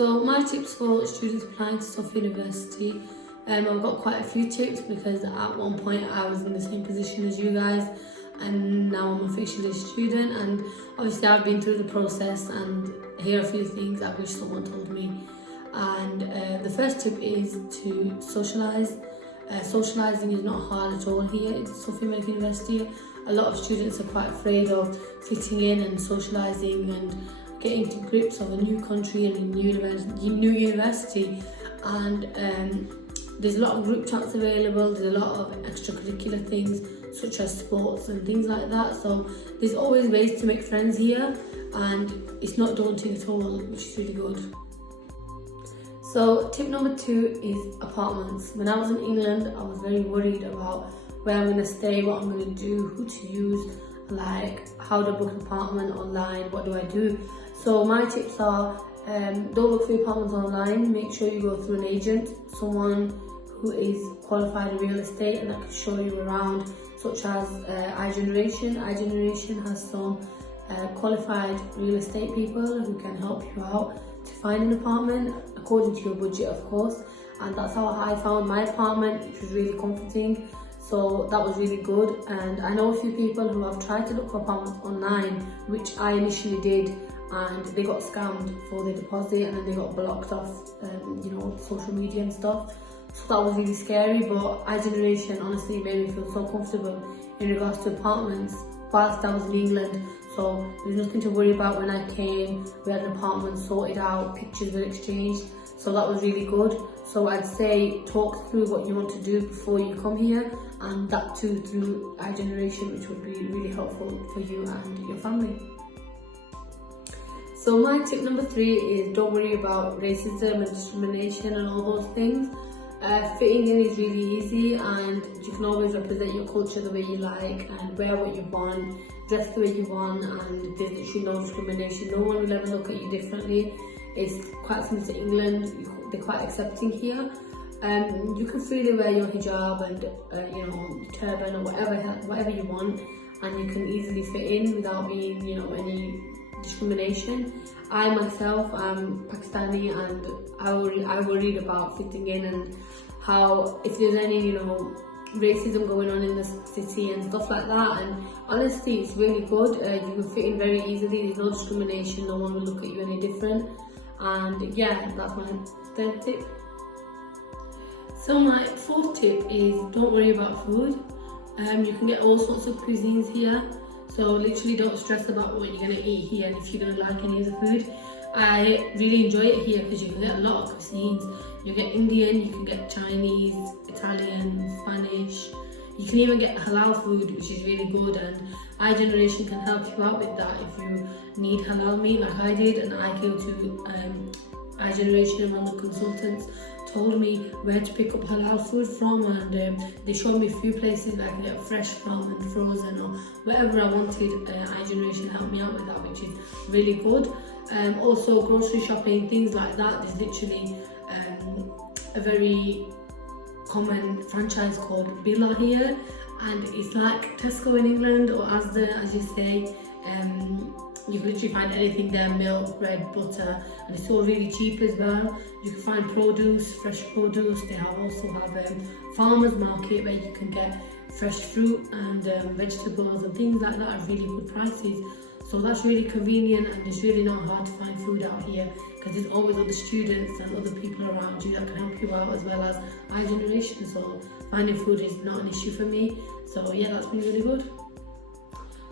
So my tips for students applying to Sofia University, I've got quite a few tips because at one point I was in the same position as you guys, and now I'm officially a student, and obviously I've been through the process, and here are a few things I wish someone told me. And the first tip is to socialise. Socialising is not hard at all here at Sofia Medical University. A lot of students are quite afraid of fitting in and socialising and getting to grips of a new country and a new university. And there's a lot of group chats available, there's a lot of extracurricular things such as sports and things like that. So there's always ways to make friends here, and it's not daunting at all, which is really good. So tip number 2 is apartments. When I was in England, I was very worried about where I'm going to stay, what I'm going to do, who to use, like how to book an apartment online, what do I do. So my tips are, don't look for your apartments online, make sure you go through an agent, someone who is qualified in real estate and that can show you around, such as iGeneration. iGeneration has some qualified real estate people who can help you out to find an apartment according to your budget, of course. And that's how I found my apartment, which was really comforting. So that was really good. And I know a few people who have tried to look for apartments online, which I initially did, and they got scammed for their deposit and then they got blocked off social media and stuff. So that was really scary, but iGeneration honestly made me feel so comfortable in regards to apartments whilst I was in England. So there was nothing to worry about when I came. We had an apartment sorted out, pictures were exchanged, so that was really good. So I'd say talk through what you want to do before you come here, and that too through iGeneration, which would be really helpful for you and your family. So my tip number 3 is don't worry about racism and discrimination and all those things. Fitting in is really easy, and you can always represent your culture the way you like and wear what you want, dress the way you want, and there's literally no discrimination. No one will ever look at you differently. It's quite similar to England, they're quite accepting here. You can freely wear your hijab and turban or whatever you want, and you can easily fit in without being any discrimination. I myself am Pakistani, and I worried about fitting in and how if there's any racism going on in the city and stuff like that. And honestly, it's really good. You can fit in very easily. There's no discrimination. No one will look at you any different. And yeah, that's my 3rd tip. So my 4th tip is don't worry about food. You can get all sorts of cuisines here. So literally don't stress about what you're going to eat here and if you're going to like any of the food. I really enjoy it here because you can get a lot of cuisines. You get Indian, you can get Chinese, Italian, Spanish. You can even get halal food, which is really good, and iGeneration can help you out with that if you need halal meat like I did. And I came to iGeneration, and one of the consultants told me where to pick up halal food from, and they showed me a few places where I can get fresh from and frozen or whatever I wanted. iGeneration helped me out with that, which is really good. Also grocery shopping, things like that. There's literally a very common franchise called Billa here, and it's like Tesco in England, or Asda as you say. You can literally find anything there, milk, bread, butter, and it's all really cheap as well. You can find produce, fresh produce. They also have farmers market where you can get fresh fruit and vegetables and things like that at really good prices. So that's really convenient, and it's really not hard to find food out here because there's always other students and other people around you that can help you out, as well as iGeneration. So finding food is not an issue for me. So yeah, that's been really good.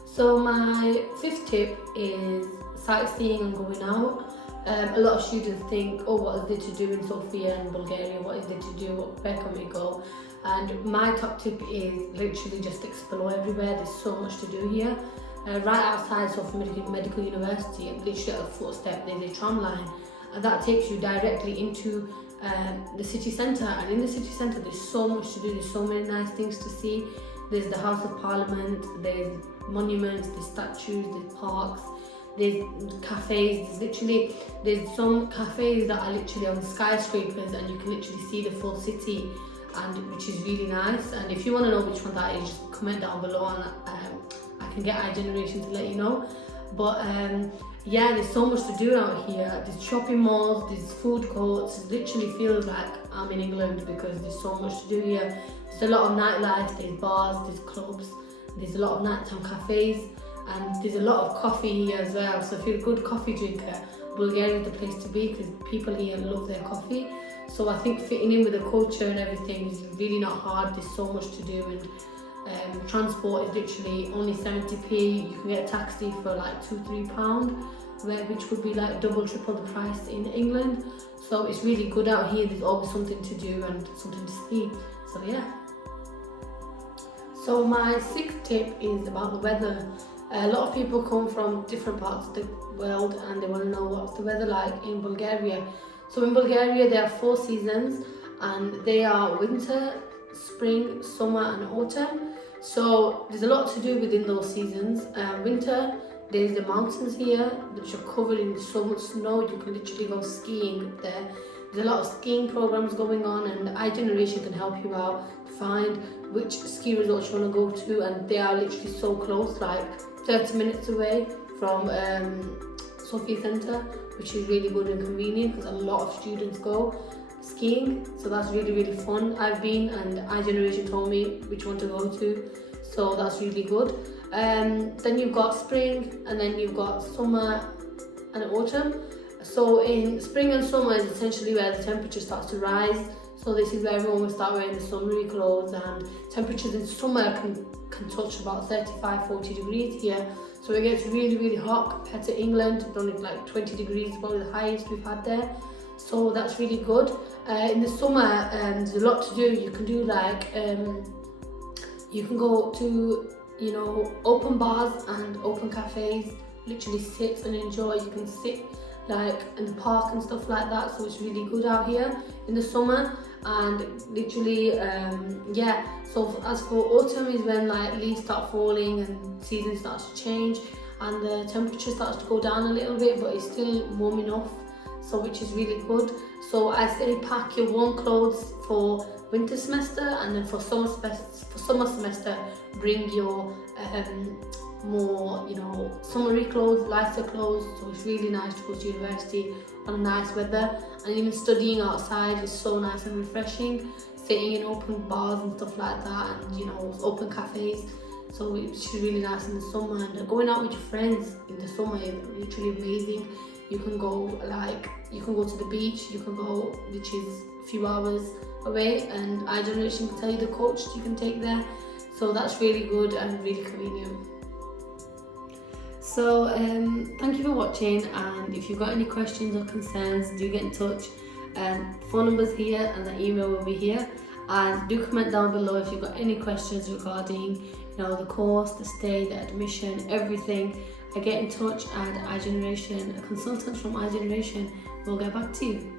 So my 5th tip is sightseeing and going out. A lot of students think, oh, what is there to do in Sofia and Bulgaria? What is there to do? Where can we go? And my top tip is literally just explore everywhere. There's so much to do here. Right outside Sofia Medical University, literally at a footstep, there's a tram line, and that takes you directly into the city centre. And in the city centre, there's so much to do. There's so many nice things to see. There's the House of Parliament, there's monuments, there's statues, there's parks, there's cafes. There's some cafes that are literally on skyscrapers, and you can literally see the full city, and which is really nice. And if you want to know which one that is, just comment down below, and I can get iGeneration to let you know. But yeah, there's so much to do out here. There's shopping malls, there's food courts. It literally feels like I'm in England because there's so much to do here. There's a lot of nightlife, there's bars, there's clubs, there's a lot of nighttime cafes, and there's a lot of coffee here as well. So if you're a good coffee drinker, Bulgaria is the place to be because people here love their coffee. So I think fitting in with the culture and everything is really not hard. There's so much to do, and transport is literally only 70p. You can get a taxi for like £2-3, which would be like double, triple the price in England. So it's really good out here. There's always something to do and something to see. So yeah. So my 6th tip is about the weather. A lot of people come from different parts of the world and they want to know what's the weather like in Bulgaria. So in Bulgaria there are 4 seasons, and they are winter, spring, summer and autumn. So there's a lot to do within those seasons. Winter, there's the mountains here which are covered in so much snow you can literally go skiing there. There's a lot of skiing programs going on, and iGeneration can help you out to find which ski resorts you want to go to, and they are literally so close, like 30 minutes away from Sofia Centre, which is really good and convenient because a lot of students go skiing. So that's really, really fun. I've been, and iGeneration told me which one to go to, so that's really good. Then you've got spring, and then you've got summer and autumn. So in spring and summer is essentially where the temperature starts to rise. So this is where everyone will start wearing the summery clothes, and temperatures in summer can touch about 35-40 degrees here. So it gets really, really hot compared to England. It's only like 20 degrees, probably the highest we've had there. So that's really good. In the summer, there's a lot to do. You can do like, you can go to, you know, open bars and open cafes, literally sit and enjoy. You can sit like in the park and stuff like that. So it's really good out here in the summer. And literally, yeah. So as for autumn is when like leaves start falling and season starts to change, and the temperature starts to go down a little bit, but it's still warm enough. So which is really good. So I say pack your warm clothes for winter semester, and then for summer semester bring your more, you know, summery clothes, lighter clothes. So it's really nice to go to university on a nice weather, and even studying outside is so nice and refreshing, sitting in open bars and stuff like that, and you know, open cafes. So it's really nice in the summer, and going out with your friends in the summer is literally amazing. You can go to the beach, you can go, which is a few hours away, and iGeneration can tell you the coach you can take there. So that's really good and really convenient. So thank you for watching, and if you've got any questions or concerns, do get in touch. Phone number's here and the email will be here, and do comment down below if you've got any questions regarding, you know, the course, the stay, the admission, everything. Get in touch, and iGeneration, a consultant from iGeneration will get back to you.